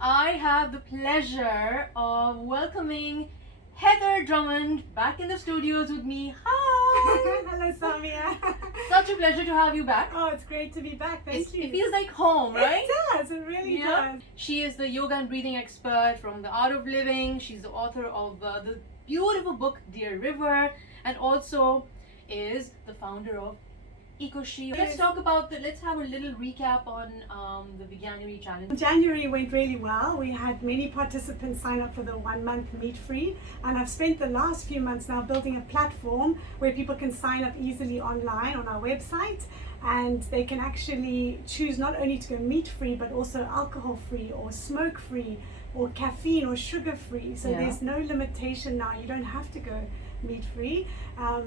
I have the pleasure of welcoming Heather Drummond back in the studios with me. Hi! Hello, Samia. Such a pleasure to have you back. Oh, it's great to be back. Thank you. It feels like home, right? It does. It really does. She is the yoga and breathing expert from The Art of Living. She's the author of the beautiful book Dear River, and also is the founder of Ecoshe. Let's talk about let's have a little recap on the Veganuary challenge. January went really well. We had many participants sign up for the 1 month meat free, and I've spent the last few months now building a platform where people can sign up easily online on our website, and they can actually choose not only to go meat free but also alcohol free or smoke free or caffeine or sugar free. So there's no limitation now. You don't have to go meat free,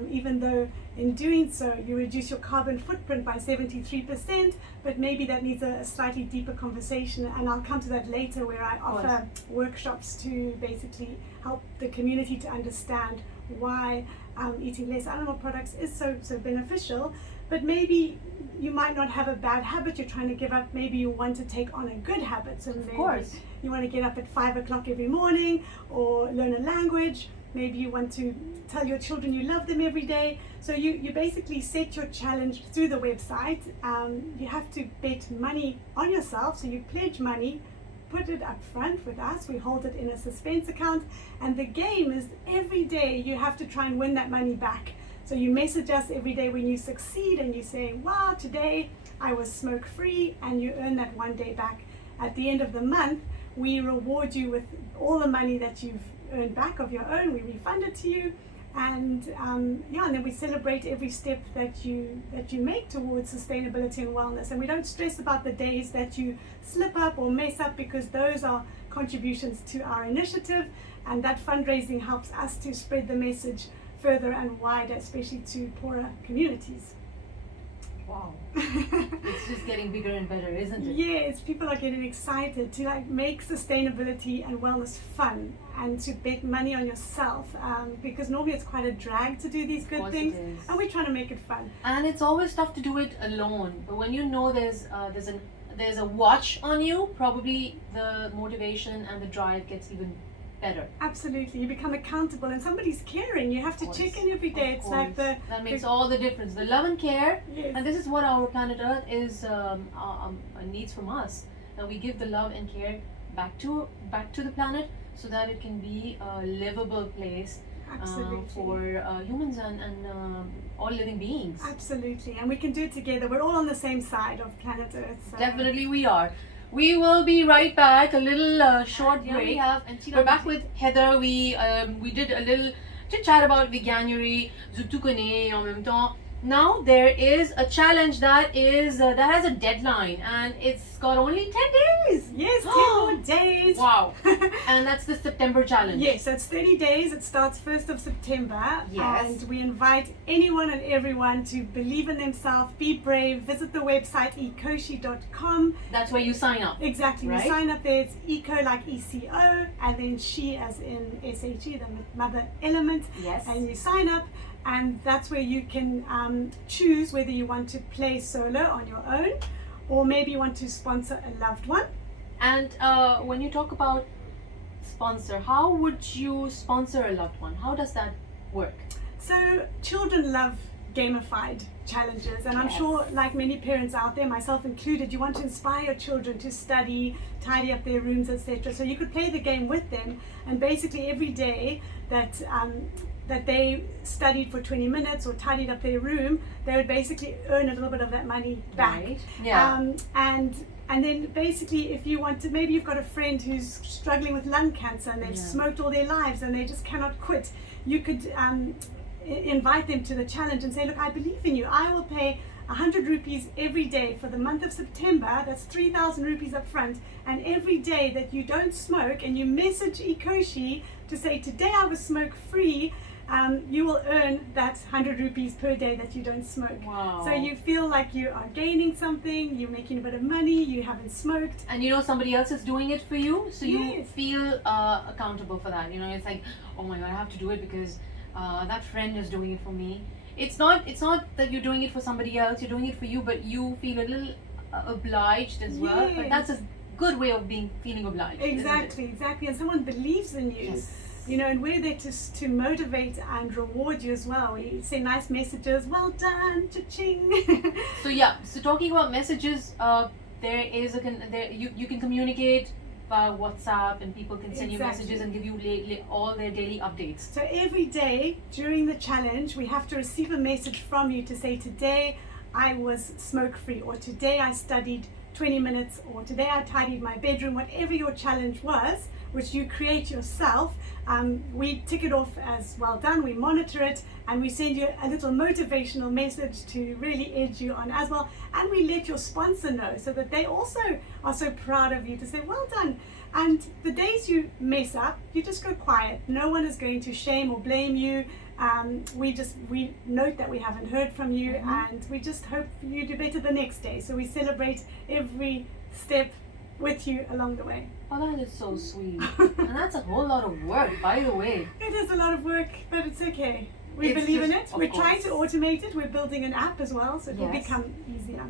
even though in doing so you reduce your carbon footprint by 73%, but maybe that needs a slightly deeper conversation, and I'll come to that later, where I offer workshops to basically help the community to understand why eating less animal products is so beneficial. But maybe you might not have a bad habit you're trying to give up. Maybe you want to take on a good habit. So maybe you want to get up at 5 o'clock every morning or learn a language. Maybe you want to tell your children you love them every day. So you basically set your challenge through the website. You have to bet money on yourself. So you pledge money, put it up front with us. We hold it in a suspense account. And the game is every day you have to try and win that money back. So you message us every day when you succeed and you say, wow, today I was smoke free, and you earn that 1 day back. At the end of the month, we reward you with all the money that you've earned back of your own. We refund it to you, and and then we celebrate every step that you make towards sustainability and wellness. And we don't stress about the days that you slip up or mess up, because those are contributions to our initiative, and that fundraising helps us to spread the message further and wider, especially to poorer communities. Wow. It's just getting bigger and better, isn't it? Yes, people are getting excited to make sustainability and wellness fun, and to bet money on yourself, because normally it's quite a drag to do these good things, and we're trying to make it fun. And it's always tough to do it alone, but when you know there's a watch on you, probably the motivation and the drive gets even better. Absolutely, you become accountable, and somebody's caring. You have to check in every day. It's like that makes all the difference. The love and care, yes. And this is what our planet Earth is needs from us. That we give the love and care back to the planet, so that it can be a livable place for humans and all living beings. Absolutely, and we can do it together. We're all on the same side of planet Earth. So. Definitely, we are. We will be right back. A little short break. We're back with Heather. We did a little chit chat about Veganuary, Zutukone en même temps. Now there is a challenge that has a deadline, and it's got only 10 days. Yes, 10 more days. Wow. And that's the September challenge. Yes, so it's 30 days. It starts 1st of September. Yes. And we invite anyone and everyone to believe in themselves, be brave, visit the website ecoshe.com. That's where you sign up. Exactly. Right? You sign up there. It's eco like ECO, and then she as in SHE, the mother element. Yes. And you sign up, and that's where you can choose whether you want to play solo on your own, or maybe you want to sponsor a loved one. And when you talk about sponsor, how would you sponsor a loved one? How does that work? So children love gamified challenges, and I'm sure, like many parents out there, myself included, you want to inspire your children to study, tidy up their rooms, etc. So you could play the game with them, and basically every day that they studied for 20 minutes or tidied up their room, they would basically earn a little bit of that money back. Right. Yeah. And then basically, if you want to, maybe you've got a friend who's struggling with lung cancer and they've smoked all their lives and they just cannot quit. You could invite them to the challenge and say, look, I believe in you. I will pay 100 rupees every day for the month of September. That's 3,000 rupees up front. And every day that you don't smoke and you message Ecoshe to say, today I was smoke free, you will earn that 100 rupees per day that you don't smoke. Wow. So you feel like you are gaining something, you're making a bit of money, you haven't smoked. And you know somebody else is doing it for you, so you feel accountable for that. You know, it's like, oh my God, I have to do it because that friend is doing it for me. It's not that you're doing it for somebody else, you're doing it for you, but you feel a little obliged as well. But that's a good way of feeling obliged. Exactly. And someone believes in you. Yes. You know, and we're there to motivate and reward you as well. We say nice messages, well done, cha-ching. So talking about messages, there is you can communicate via WhatsApp, and people can send you messages and give you all their daily updates. So every day during the challenge, we have to receive a message from you to say, today I was smoke-free, or today I studied 20 minutes, or today I tidied my bedroom, whatever your challenge was, which you create yourself. We tick it off as well done, we monitor it, and we send you a little motivational message to really edge you on as well. And we let your sponsor know, so that they also are so proud of you, to say well done. And the days you mess up, you just go quiet. No one is going to shame or blame you. We note that we haven't heard from you, and we just hope you do better the next day. So we celebrate every step with you along the way. Oh, that is so sweet. And that's a whole lot of work, by the way. It is a lot of work, but it's okay. We It's believe in just- it. We're of trying course. to automate it. We're building an app as well, so it will Yes. become easier.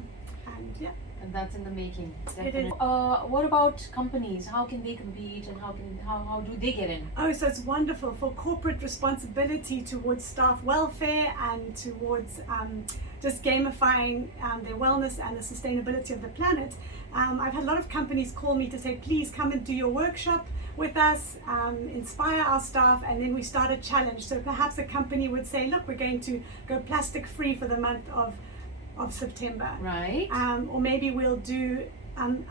And yeah. And that's in the making. It Definitely. is. What about companies? How can they compete, and how do they get in? Oh, so it's wonderful for corporate responsibility towards staff welfare and towards just gamifying their wellness and the sustainability of the planet. I've had a lot of companies call me to say, please come and do your workshop with us, inspire our staff, and then we start a challenge. So perhaps a company would say, look, we're going to go plastic free for the month of September. Right. Or maybe we'll do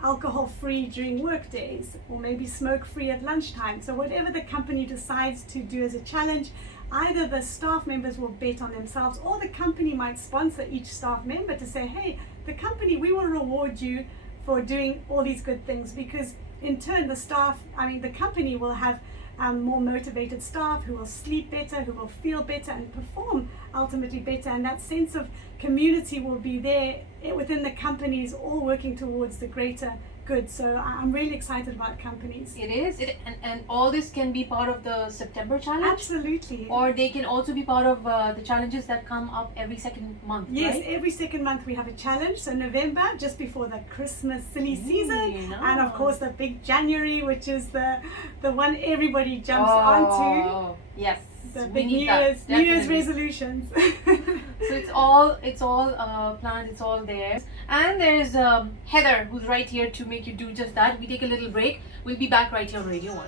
alcohol free during work days, or maybe smoke free at lunchtime. So whatever the company decides to do as a challenge, either the staff members will bet on themselves, or the company might sponsor each staff member to say, hey, the company, we will reward you for doing all these good things, because in turn the company will have more motivated staff who will sleep better, who will feel better and perform ultimately better, and that sense of community will be there within the companies, all working towards the greater good. So I'm really excited about companies. It is. And all this can be part of the September challenge? Absolutely. Or they can also be part of the challenges that come up every second month, Yes, right? every second month we have a challenge. So November, just before the Christmas silly season, nice. and of course the big January, which is the one everybody jumps onto. Yes. The we big need New Year's definitely. resolutions. So it's all planned, it's all there. And there's Heather, who's right here to make you do just that. We take a little break. We'll be back right here on Radio 1.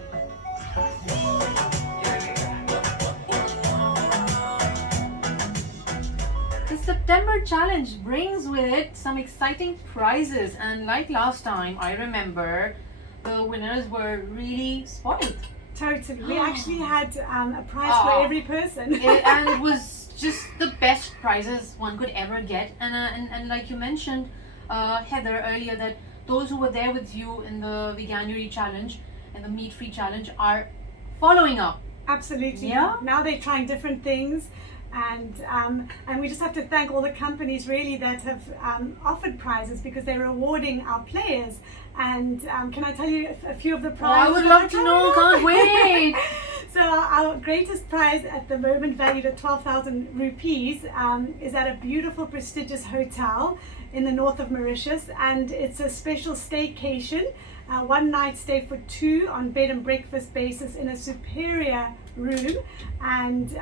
The September challenge brings with it some exciting prizes, and like last time, I remember the winners were really spoiled. Totally. We actually had a prize for every person. And it was just the best prizes one could ever get. And like you mentioned, Heather, earlier, that those who were there with you in the Veganuary challenge and the meat-free challenge are following up. Absolutely. Yeah. Now they're trying different things, and we just have to thank all the companies really that have offered prizes, because they're rewarding our players. And can I tell you a few of the prizes? I would love to know. Can't wait. So our greatest prize at the moment, valued at 12,000 rupees, is at a beautiful, prestigious hotel in the north of Mauritius, and it's a special staycation, one night stay for two on bed and breakfast basis in a superior room, and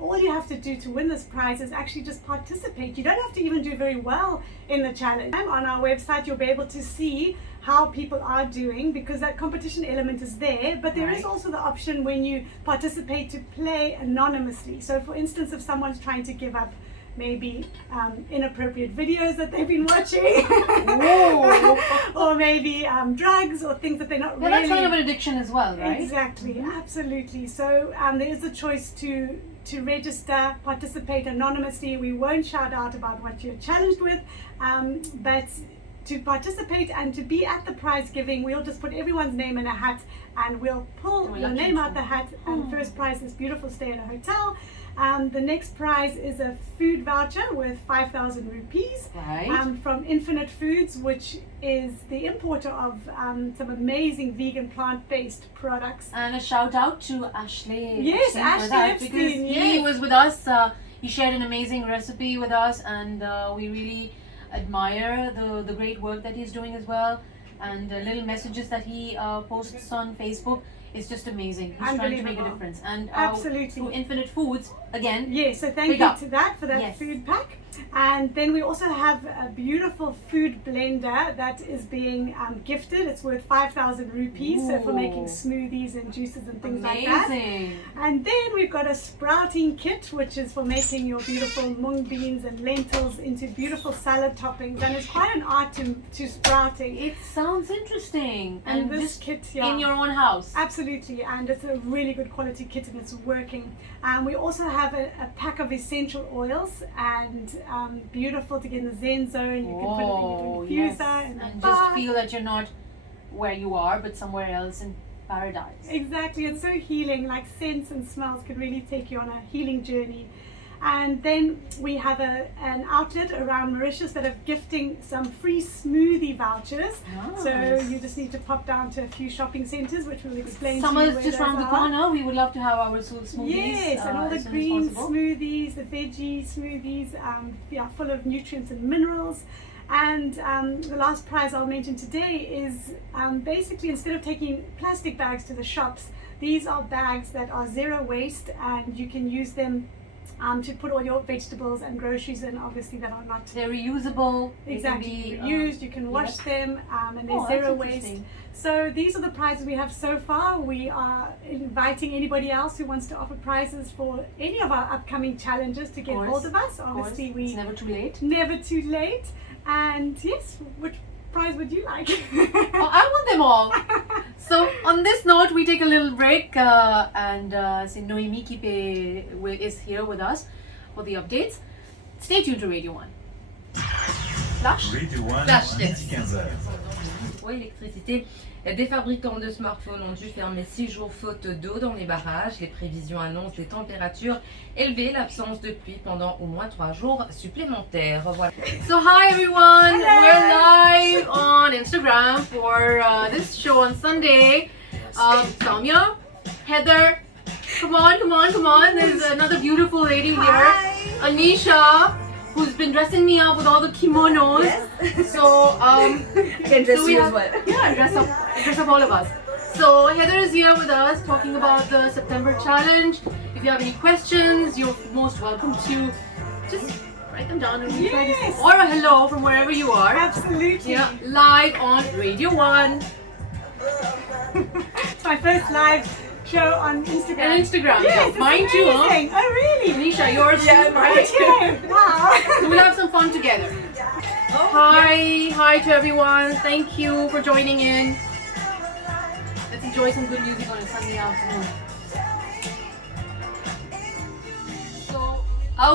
all you have to do to win this prize is actually just participate. You don't have to even do very well in the challenge. On our website, you'll be able to see how people are doing, because that competition element is there, but there is also the option when you participate to play anonymously. So for instance, if someone's trying to give up maybe inappropriate videos that they've been watching, or maybe drugs or things that they're not really... That's kind of an addiction as well, right? Exactly, absolutely. So there is a choice to register, participate anonymously. We won't shout out about what you're challenged with, but to participate and to be at the prize giving, we'll just put everyone's name in a hat, and we'll pull your name out the hat. And first prize is beautiful stay at a hotel. The next prize is a food voucher worth 5,000 rupees from Infinite Foods, which is the importer of some amazing vegan plant-based products. And a shout out to Ashley. Yes, Epstein for Ashley that, Epstein, because he was with us. He shared an amazing recipe with us, and we really admire the great work that he's doing as well. and little messages that he posts on Facebook. It's just amazing. He's trying to make a difference. And absolutely. Through Infinite Foods, again. Yes, so thank you to that for that food pack. And then we also have a beautiful food blender that is being gifted. It's worth 5,000 rupees, so for making smoothies and juices and things like that. And then we've got a sprouting kit, which is for making your beautiful mung beans and lentils into beautiful salad toppings. And it's quite an art to sprouting. It sounds interesting. And this kit, in your own house. Absolutely, and it's a really good quality kit and it's working. We also have a pack of essential oils and beautiful to get in the Zen zone. You can put it in your diffuser and just feel that you're not where you are but somewhere else in paradise. Exactly, it's so healing. Like scents and smells can really take you on a healing journey. And then we have an outlet around Mauritius that are gifting some free smoothie vouchers. Nice. So you just need to pop down to a few shopping centres, which we'll explain to you. Summer's just around the corner. We would love to have our smoothies. Yes, and all the green smoothies, the veggie smoothies, full of nutrients and minerals. And the last prize I'll mention today is basically, instead of taking plastic bags to the shops, these are bags that are zero waste, and you can use them to put all your vegetables and groceries in, obviously, that are not... They're reusable. Exactly, reused, you can wash them, and they're zero waste. So these are the prizes we have so far. We are inviting anybody else who wants to offer prizes for any of our upcoming challenges to get hold of us. Obviously, it's never too late. Never too late. And yes, which prize would you like? I want them all. So on this note, we take a little break, and Noemi Kipe is here with us for the updates. Stay tuned to Radio 1. Flash? Radio 1, Flash midi 15h. Oui, l'électricité. Des fabricants de smartphones ont dû fermer 6 jours faute d'eau dans les barrages. Les prévisions annoncent des températures élevées, l'absence de pluie pendant au moins 3 jours supplémentaires. Voilà. So hi everyone, we're live on Instagram for this show on Sunday. Samia, Heather, come on. There's another beautiful lady here. Anisha, who's been dressing me up with all the kimonos. Yes. So can dress you as well. Yeah, dress up all of us. So Heather is here with us talking about the September challenge. If you have any questions, you're most welcome to just write them down and we'll try to, or a hello from wherever you are. Absolutely. Yeah, live on Radio 1. It's my first live show on Instagram. And Instagram, yes, mine too, huh? Oh really? Anisha, yours too, right? Okay. Wow. So we'll have some fun together. Hi to everyone. Thank you for joining in. Let's enjoy some good music on a Sunday afternoon. So,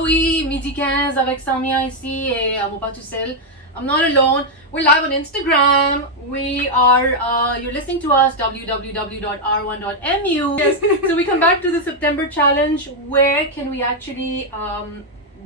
oui, midi 15 avec Samia ici et Mopa Toussel. I'm not alone. We're live on Instagram. We are, you're listening to us, www.r1.mu. Yes. So we come back to the September challenge. Where can we actually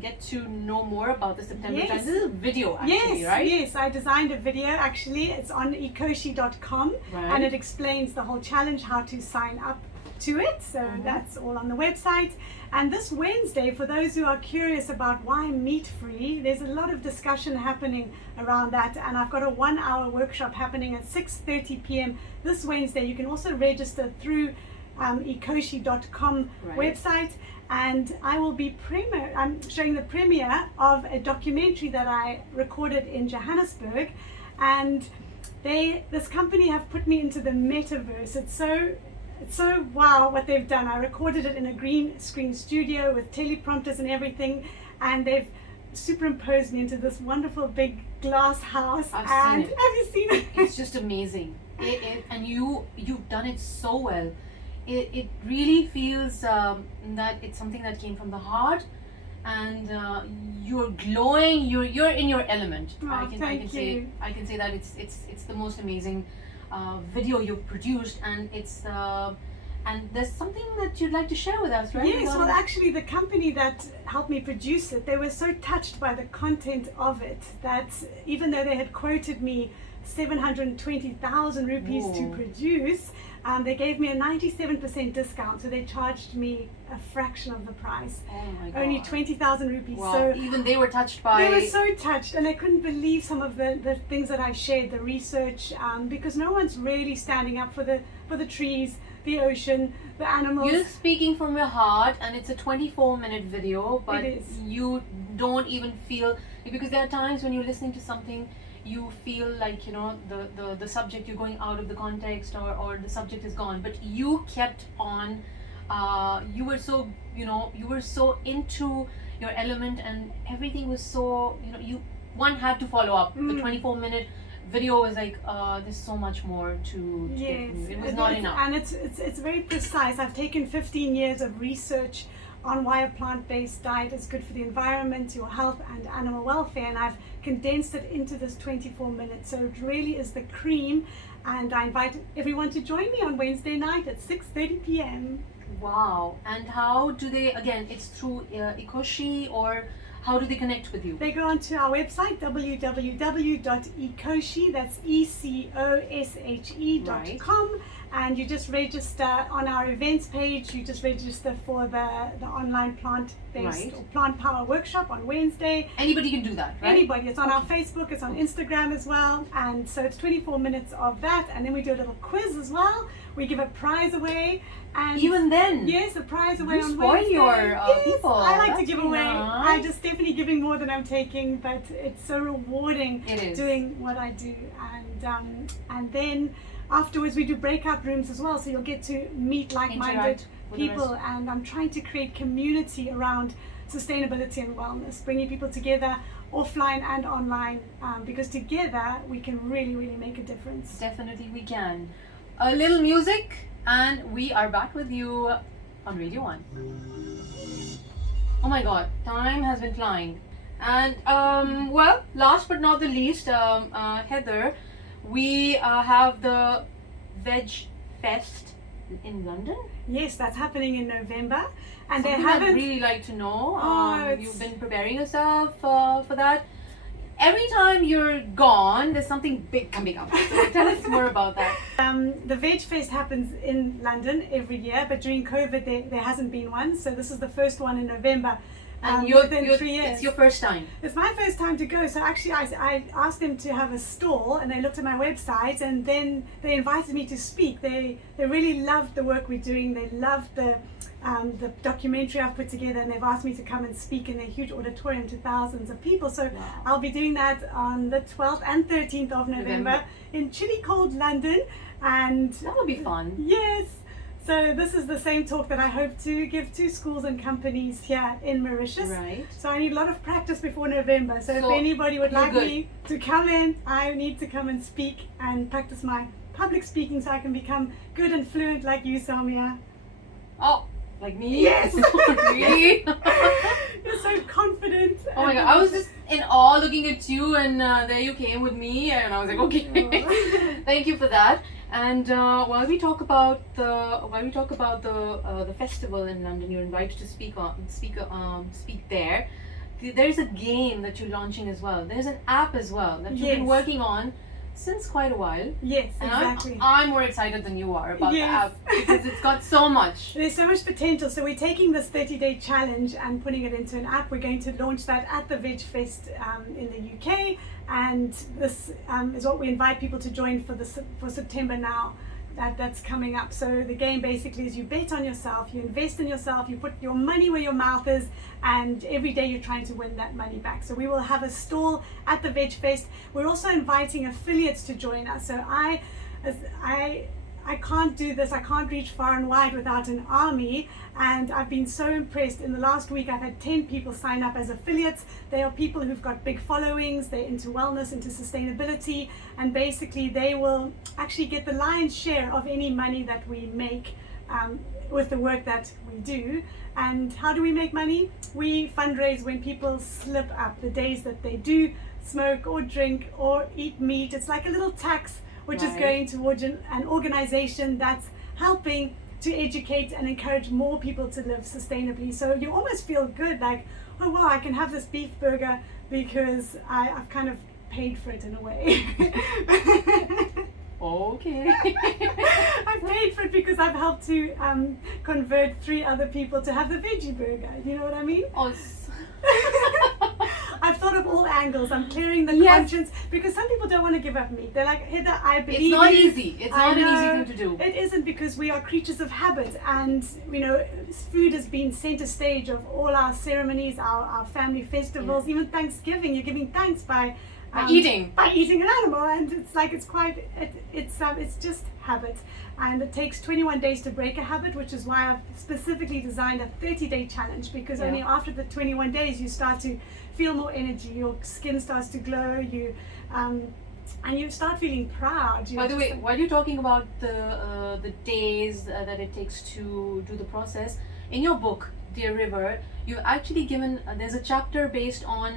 get to know more about the September challenge? This is a video actually, right? Yes, I designed a video actually. It's on ecoshe.com and it explains the whole challenge, how to sign up to it. So that's all on the website. And this Wednesday, for those who are curious about why meat-free, there's a lot of discussion happening around that. And I've got a 1-hour workshop happening at 6:30 p.m. this Wednesday. You can also register through ecoshe.com website. And I will be I'm showing the premiere of a documentary that I recorded in Johannesburg. And this company have put me into the metaverse. It's so wow what they've done. I recorded it in a green screen studio with teleprompters and everything, and they've superimposed me into this wonderful big glass house. I've seen it. Have you seen it? It's just amazing. And you've done it so well. It really feels that it's something that came from the heart, and you're glowing. You're in your element. Oh, I can say that it's the most amazing video you've produced, and it's and there's something that you'd like to share with us, right? Yes, well actually the company that helped me produce it, they were so touched by the content of it that even though they had quoted me 720,000 rupees to produce, They gave me a 97% discount, so they charged me a fraction of the price. Oh my God. Only 20,000 rupees. Wow. So Even they were touched by. they were so touched, and they couldn't believe some of the things that I shared, the research, because no one's really standing up for the trees, the ocean, the animals. You're speaking from your heart, and it's a 24-minute video, but It is. you don't even feel, because there are times when you're listening to something, you feel like, you know, the subject, you're going out of the context, or the subject is gone, but you kept on. You were so, you know, you were so into your element, and everything was so, you know, one had to follow up. The 24-minute video was like, there's so much more to Yes, get. It was not enough. and it's very precise. I've taken 15 years of research on why a plant-based diet is good for the environment, your health, and animal welfare, and I've condensed it into this 24 minutes. So it really is the cream, and I invite everyone to join me on Wednesday night at 6:30 p.m. Wow. And how do they, again, it's through Ecoshe, or how do they connect with you? They go onto our website, www.ecoshe, that's ECOSHE.com, and you just register on our events page. You just register for the online plant-based Right. or plant power workshop on Wednesday. Anybody can do that, right? Anybody. It's on our Facebook, it's on Instagram as well, and so it's 24 minutes of that, and then we do a little quiz as well. We give a prize away, and Even then? yes, a prize away You on spoil Wednesday. your Yes, people. I like to That's give really away. nice. I'm just definitely giving more than I'm taking, but it's so rewarding It is. doing what I do, and then afterwards we do breakout rooms as well, so you'll get to meet like-minded Interact with the people, rest. and I'm trying to create community around sustainability and wellness, bringing people together offline and online, because together we can really, really make a difference. Definitely we can. A little music, and we are back with you on Radio 1. Oh my God, time has been flying. And well, last but not the least, Heather, we have the VegFest in London. Yes, that's happening in November, and they Something I'd haven't. really like to know. Oh, it's- You've been preparing yourself for that. Every time you're gone, there's something big coming up. So tell us more about that. The VegFest happens in London every year, but during COVID there hasn't been one, so this is the first one in November. And Within 3 years. it's your first time. It's my first time to go, so actually I asked them to have a stall, and they looked at my website, and then they invited me to speak. They really loved the work we're doing. They loved the documentary I've put together, and they've asked me to come and speak in a huge auditorium to thousands of people. So Wow. I'll be doing that on the 12th and 13th of November in chilly cold London, and That'll be fun. yes. So this is the same talk that I hope to give to schools and companies here in Mauritius. Right. So I need a lot of practice before November. So if So, anybody would you're like good. me to come in, I need to come and speak and practice my public speaking so I can become good and fluent like you, Samia. Oh, like me? Yes. Really? You're so confident. Oh my God, I was just in awe looking at you, and there you came with me, and I was like, okay. Thank you for that. And while we talk about the festival in London, you're invited to speak there. There's a game that you're launching as well. There's an app as well that you've been Yes. working on since quite a while. Yes, And exactly. I'm more excited than you are about Yes. the app, because it's got so much. There's so much potential. So we're taking this 30-day challenge and putting it into an app. We're going to launch that at the VegFest in the UK, and this is what we invite people to join for September now. That's coming up. So the game basically is you bet on yourself, you invest in yourself, you put your money where your mouth is, and every day you're trying to win that money back. So we will have a stall at the VegFest. We're also inviting affiliates to join us. So I can't do this. I can't reach far and wide without an army, and I've been so impressed. In the last week I've had 10 people sign up as affiliates. They are people who've got big followings, they're into wellness, into sustainability, and basically they will actually get the lion's share of any money that we make with the work that we do. And how do we make money? We fundraise when people slip up, the days that they do smoke or drink or eat meat. It's like a little tax which is Right. going towards an organization that's helping to educate and encourage more people to live sustainably. So you almost feel good, like, oh wow, I can have this beef burger because I've kind of paid for it in a way. Okay. I paid for I've helped to convert 3 other people to have the veggie burger. You know what I mean? Oh, I've thought of all angles. I'm clearing the Yes. conscience because some people don't want to give up meat. They're like, Heather, I believe it's not you. easy. It's I not an easy know. thing to do. It isn't, because we are creatures of habit, and you know, food has been center stage of all our ceremonies, our family festivals, even Thanksgiving. You're giving thanks by eating. by eating an animal, and it's like it's just habit. And it takes 21 days to break a habit, which is why I've specifically designed a 30-day challenge, because Yeah. only after the 21 days you start to feel more energy, your skin starts to glow, and you start feeling proud. By the way, while you're talking about the days that it takes to do the process, in your book, Dear River, you've actually given, there's a chapter based on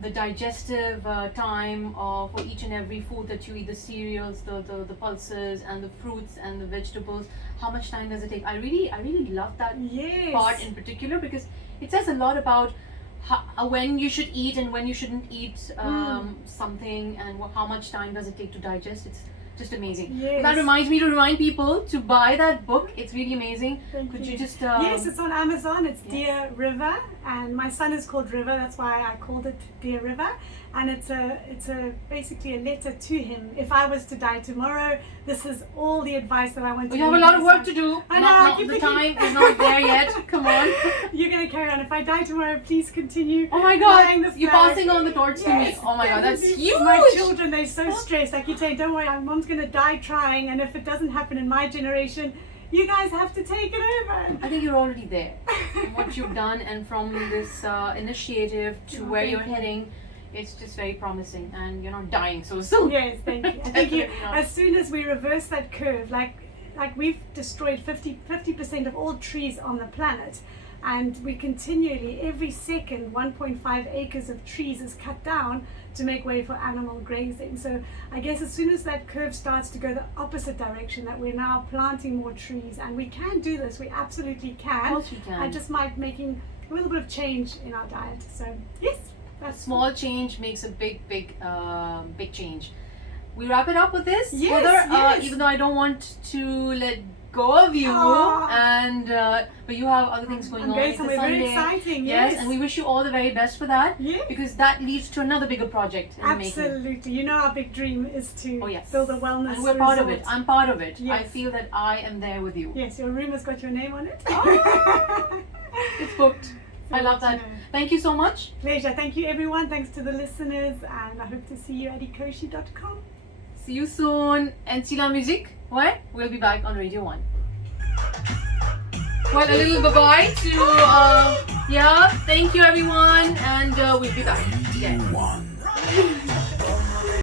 the digestive time for each and every food that you eat, the cereals, the pulses, and the fruits and the vegetables. How much time does it take? I really love that yes. part in particular, because it says a lot about when you should eat and when you shouldn't eat something, and how much time does it take to digest. It's just amazing. Yes. That reminds me to remind people to buy that book. It's really amazing. Could you just yes, it's on Amazon. It's yes. Dear River, and my son is called River. That's why I called it Dear River. And it's basically a letter to him. If I was to die tomorrow, this is all the advice that I want to you have a leave lot of my work son. to do. I know, I keep The thinking- time is not there yet. Come on. You're gonna carry on. If I die tomorrow, please continue. Oh my flying God, the you're flag. passing on the torch to me. Yes, Oh my God, that's definitely. huge. My children, they're so stressed. I keep saying, don't worry, our mom's gonna die trying, and if it doesn't happen in my generation, you guys have to take it over. I think you're already there. From what you've done, and from this initiative to where thank you're you. heading, it's just very promising, and you're not dying so soon. Yes, thank you. I think you, Definitely not. as soon as we reverse that curve, like we've destroyed 50% of all trees on the planet, and we continually, every second, 1.5 acres of trees is cut down to make way for animal grazing. So I guess as soon as that curve starts to go the opposite direction, that we're now planting more trees, and we can do this, we absolutely can. Of course you can. I just might making a little bit of change in our diet. So yes, that's Small change makes a big change. We wrap it up with this. Yes, Heather, yes. even though I don't want to let go of you, Aw. and but you have other things going I'm on. going It's a somewhere very Sunday. exciting. Yes, and we wish you all the very best for that, Yes. because that leads to another bigger project in the making. Absolutely. You know, our big dream is to Oh yes. build a wellness And we're part of resort. it. I'm part of it. I Yes. feel that I am there with you. Yes, your room has got your name on it. It's booked. I love that. Thank you so much. Pleasure. Thank you, everyone. Thanks to the listeners, and I hope to see you at ecoshe.com. See you soon. And see la musique. Ouais? We'll be back on Radio 1. Well, a little bye-bye to, yeah, thank you everyone, and we'll be back. Yeah. One.